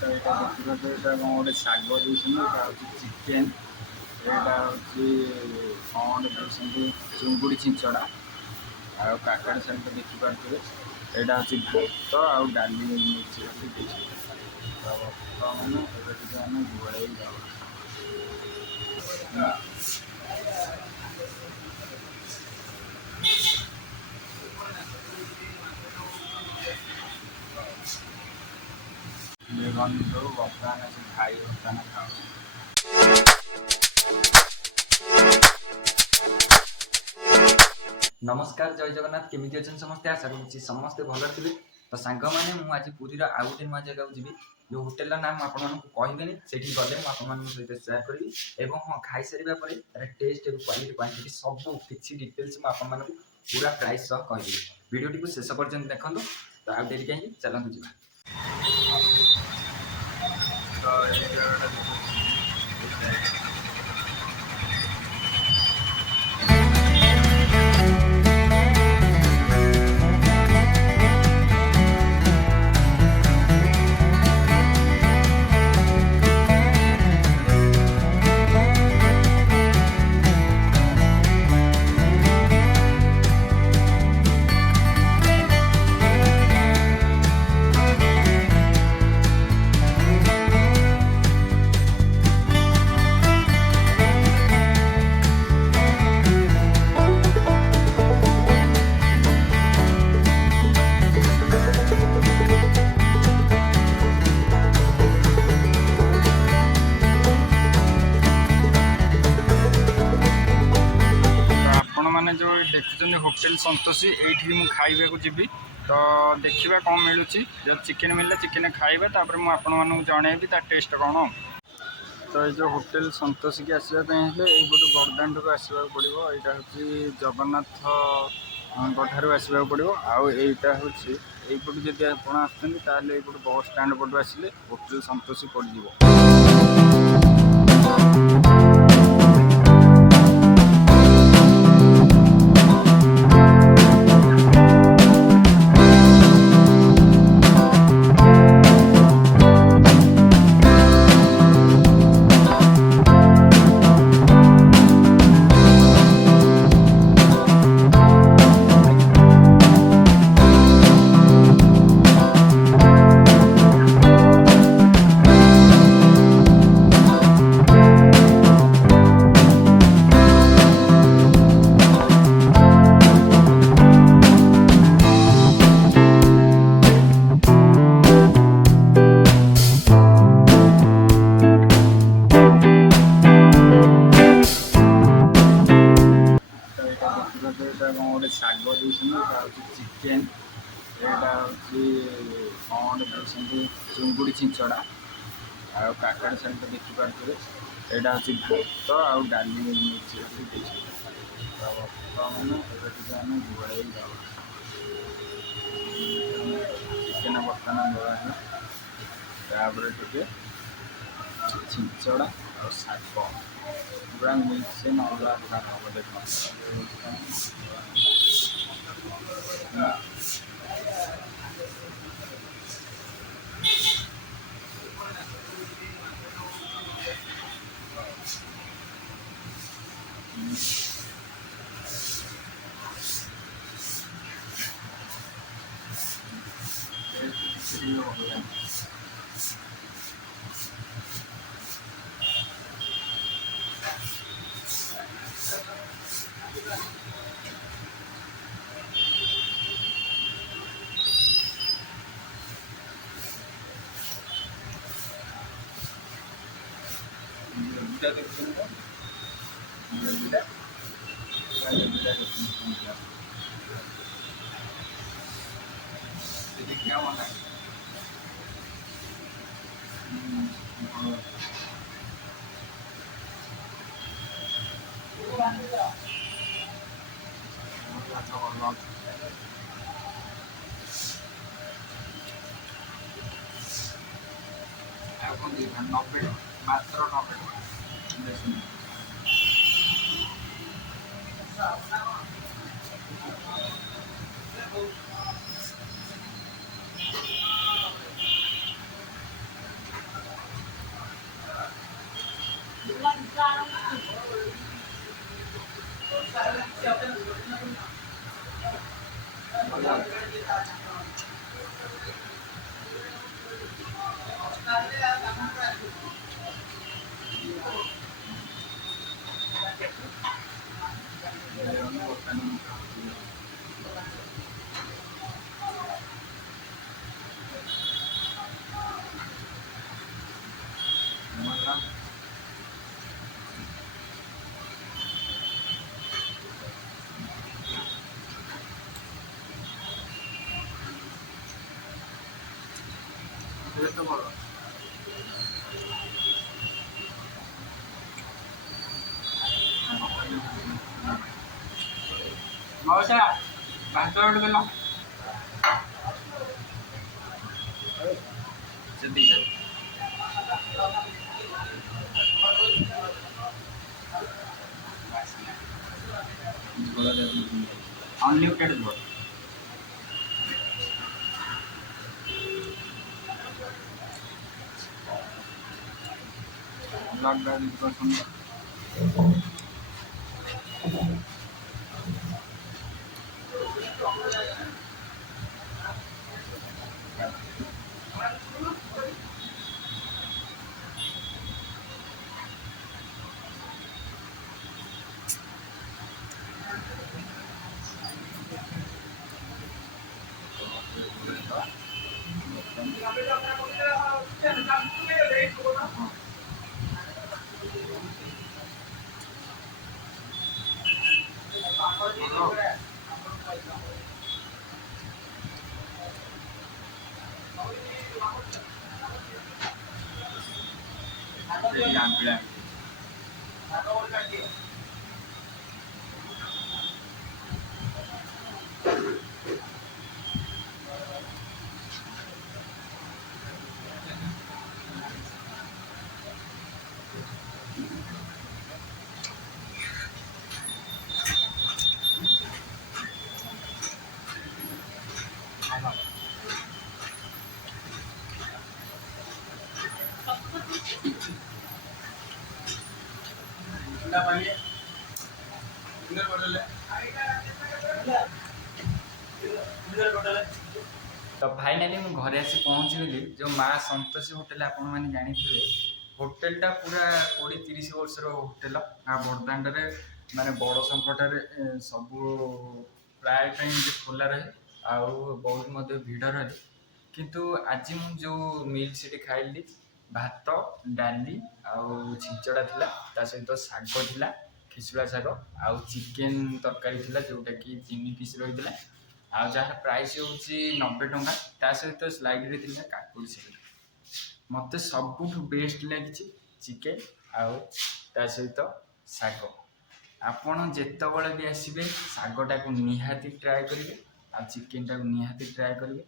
तो यहाँ देखा तो यहाँ कौन गोटे शाग देती चिकेन यहाँ हूँ कौन गोटे चुंगुड़ी छिंचड़ा आ काकड़ साइड तो देखिपे यहाँ हूँ भात आउ डाली मिक्स तो बर्तमान ये आम घोड़े बंधु बर्तमान से खाई बर्तमान खाऊ नमस्कार जय जगन्नाथ केमी अच्छा समस्ते आशा करुँच समस्ते भल थे। तो सांग मैंने मुझे पुरीर आउ गोटे नुआ जगह जी जो होटेल नाम आपको कहबेनि से गले सहित सेयार करी हाँ खाई सारा पर टेस्ट क्वालिटी क्वांटिटी सब किसी डिटेल्स मुझे पूरा प्राइस सह कहि वीडियो को शेष पर्यंत देखो। तो आउ डेरी कहीं चलतु जी। तो ये जगह मैंने जो देखुं होटेल संतोषी ये खाइबा को जी तो देखा कौन मिलूँ जब चिकेन मिलला चिकेन खाइबा तापर मुझे जनइबी ता टेस्ट कौन। तो ये जो होटेल संतोषी की आसवाई यहीपटू बरदान को आसवा पड़ो यहाँ हूँ जगन्नाथ ठार आसवा पड़ो आईटा हूँ यहीपटू जब आप आसते बस स्टाण पटू आसिले होटेल संतोषी पड़। गोटे शाग देती चिकेन यहाँ हूँ कौन गोटे चुंगुड़ी छिंचड़ा आ काकड़ साइड तो देखिपे यहाँ हूँ भात आउ डाली मिक्स तो बर्तमान ये आम घोड़े चिकेन बर्तमान गला तापर छिंचड़ा और शाग पूरा मिक्स अलग हम देख क्या होना है नब्बे मात्र 90 ମଉସା ଭାତ ଗୋଟେ ଦେଲ ଅନଲିମିଟେଡ୍ ଝୋଳ। तो फाइनाली मु घरे आसी पहुँचीगली जो माँ संतोषी होटेल आपण मैंने जानी होटेलटा पूरा 20-30 वर्षर होटेल बड़दाण्ड माने बड़ संकटारे सब प्राय टाइम खोला रहे आउ बहुत मध्य भिड़ रहे किंतु आज मु जो मिल से खाइली भात डाली आउ छिंचड़ा थिला ता सहित शाग थिला खिसुड़ा शाग आउ चिकेन तरकारी थिला जोटा कि 3 पीस रही आ जहाँ प्राइस होची 90 टंका ता सहित स्लाइड रे थिला काकुड़ी सहित मते सबुठु बेस्ट लगी चिकेन आउ ता सहित शाग आपण जेतबळे भी आसीबे शागटा को निहाती ट्राए करिवे आ चिकेन टा को निहाती ट्राए करिवे।